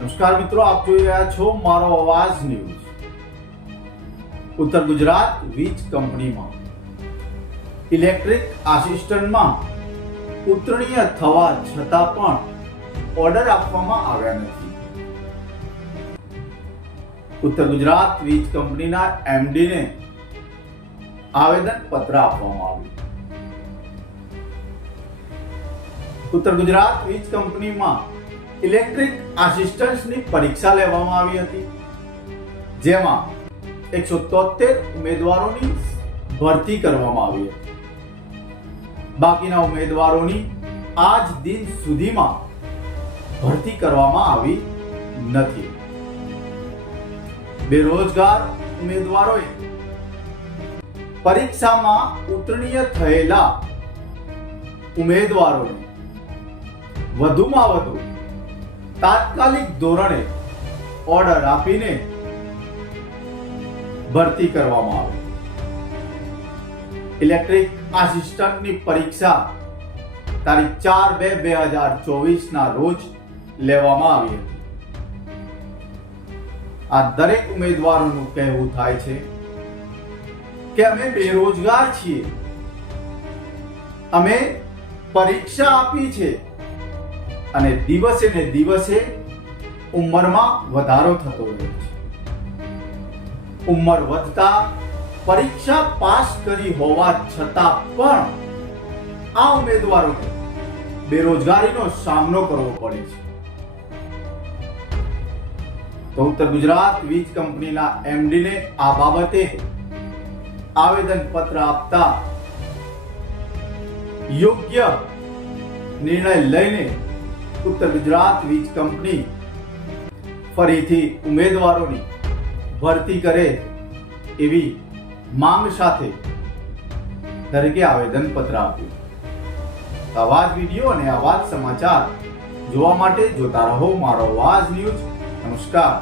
નમસ્કાર મિત્રો, આપ જોઈ રહ્યા છો મારો અવાજ ન્યૂઝ. ઉત્તર ગુજરાત વીજ કંપનીમાં. ઇલેક્ટ્રિક આસિસ્ટન્ટમાં ઉતરણીય થવા છતાં પણ ઓર્ડર આપવામાં આવ્યા નથી. ઉત્તર ગુજરાત વીજ કંપનીના એમડી ને આવેદન પત્ર આપવામાં આવ્યું. ઉત્તર ગુજરાત વીજ કંપનીમાં ઇલેક્ટ્રિક આસિસ્ટન્સની પરીક્ષા લેવામાં આવી હતી, જેમાં એકસો તોતેર ઉમેદવારોની ભરતી કરવામાં આવી હતી. બાકીના ઉમેદવારોની આજ દિન સુધીમાં ભરતી કરવામાં આવી નથી. બેરોજગાર ઉમેદવારોએ પરીક્ષામાં ઉત્તીર્ણ થયેલા ઉમેદવારોને વધુમાં વધુ તાત્કાલિક ધોરણે ઓર્ડર આપીને ભરતી કરવામાં આવે. ઇલેક્ટ્રિક આસિસ્ટન્ટની પરીક્ષા તારીખ ચાર બે બે હજાર ચોવીસના રોજ લેવામાં આવી હતી. આ દરેક ઉમેદવારોનું કહેવું થાય છે કે અમે બેરોજગાર છીએ. અમે પરીક્ષા આપી છે. અને દિવસે ને દિવસે ઉંમરમાં વધારો થતો રહ્યો છે. ઉંમર વધતા પરીક્ષા પાસ કરી હોવા છતાં પણ આ ઉમેદવારોને બેરોજગારીનો સામનો કરવો પડે છે. તો ઉત્તર ગુજરાત વીજ કંપનીના એમડીને આ બાબતે આવેદન પત્ર આપતા યોગ્ય નિર્ણય લઈને ઉત્તર ગુજરાત વીજ કંપની ફરીથી ઉમેદવારોની ભરતી કરે એવી માંગ સાથે દરેકે આવેદન પત્ર આપ્યું આવા વીડિયો અને આવા સમાચાર જોવા માટે જોતા રહો મારો આવાજ ન્યૂઝ. નમસ્કાર.